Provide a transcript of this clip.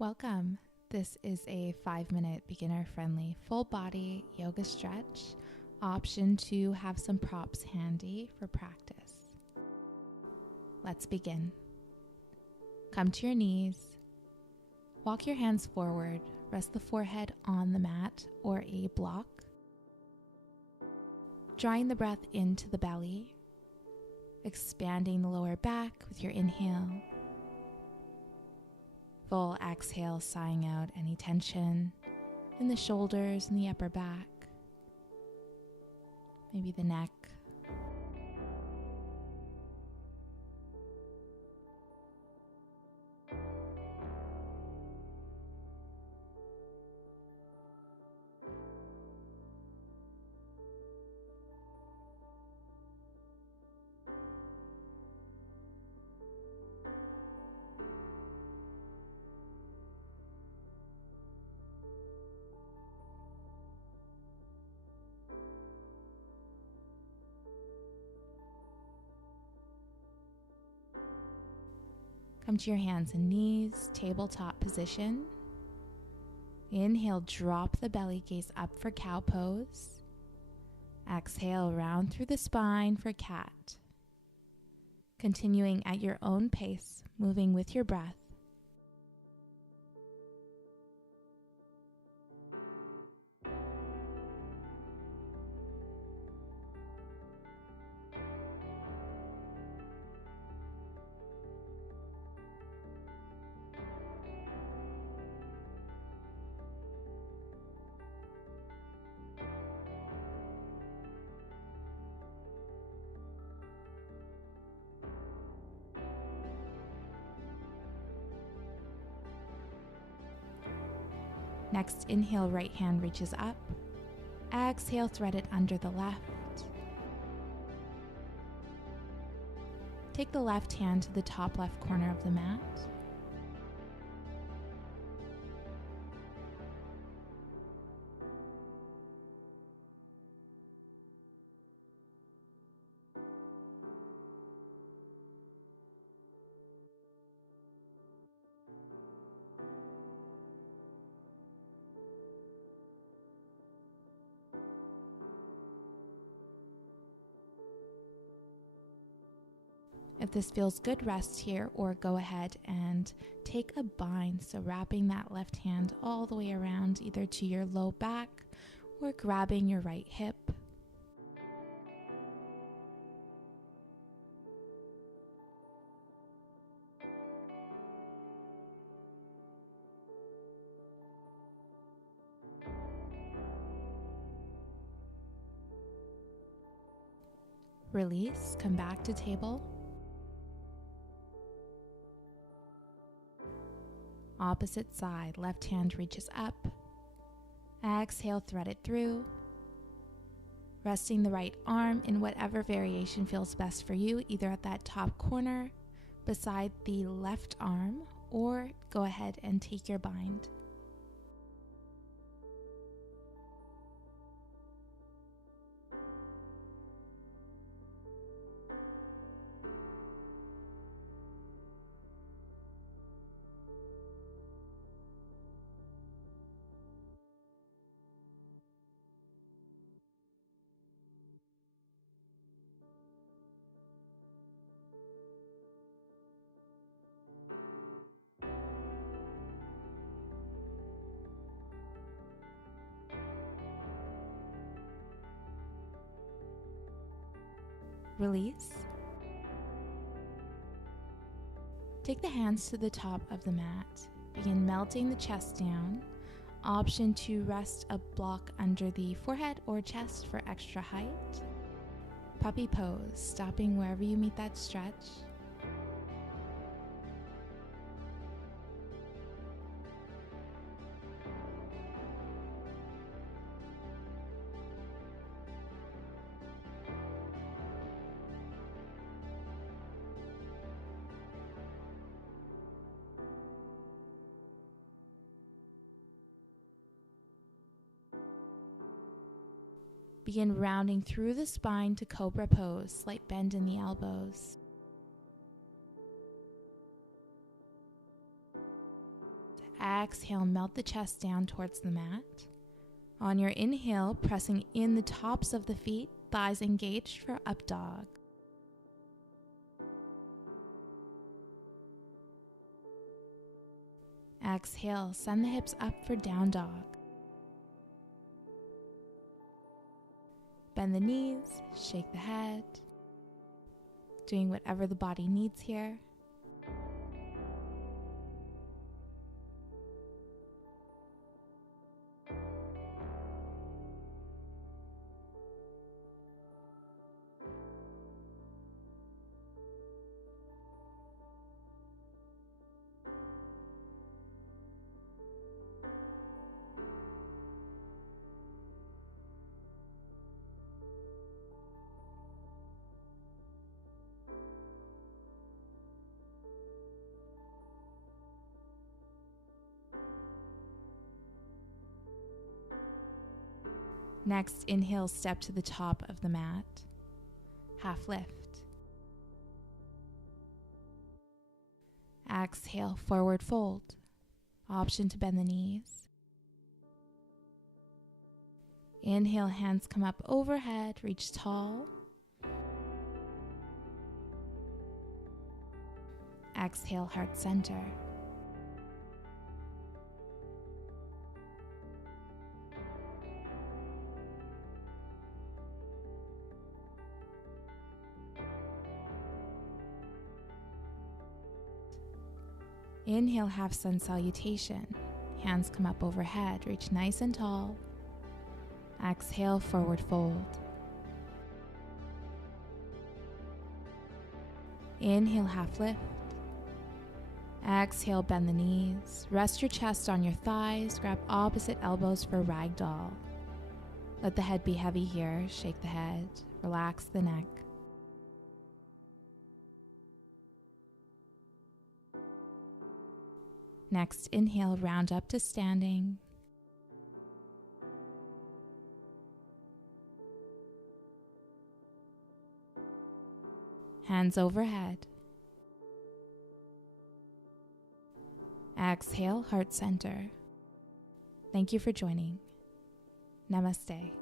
Welcome. This is a 5-minute beginner-friendly full body yoga stretch. Option to have some props handy for practice. Let's begin. Come to your knees. Walk your hands forward. Rest the forehead on the mat or a block. Drawing the breath into the belly. Expanding the lower back with your inhale. Full exhale, sighing out any tension in the shoulders and the upper back, maybe the neck. Come to your hands and knees, tabletop position. Inhale, drop the belly, gaze up for cow pose. Exhale, round through the spine for cat. Continuing at your own pace, moving with your breath. Next, inhale, right hand reaches up. Exhale, thread it under the left. Take the left hand to the top left corner of the mat. If this feels good, rest here or go ahead and take a bind. So wrapping that left hand all the way around either to your low back or grabbing your right hip. Release, come back to table. Opposite side, left hand reaches up. Exhale, thread it through. Resting the right arm in whatever variation feels best for you, either at that top corner, beside the left arm, or go ahead and take your bind. Release. Take the hands to the top of the mat. Begin melting the chest down. Option to rest a block under the forehead or chest for extra height. Puppy pose, stopping wherever you meet that stretch. Begin rounding through the spine to cobra pose, slight bend in the elbows. Exhale, melt the chest down towards the mat. On your inhale, pressing in the tops of the feet, thighs engaged for up dog. Exhale, send the hips up for down dog. Bend the knees, shake the head, doing whatever the body needs here. Next, inhale, step to the top of the mat. Half lift. Exhale, forward fold. Option to bend the knees. Inhale, hands come up overhead, reach tall. Exhale, heart center. Inhale, half sun salutation. Hands come up overhead, reach nice and tall. Exhale, forward fold. Inhale, half lift. Exhale, bend the knees. Rest your chest on your thighs. Grab opposite elbows for ragdoll. Let the head be heavy here. Shake the head. Relax the neck. Next, inhale, round up to standing. Hands overhead. Exhale, heart center. Thank you for joining. Namaste.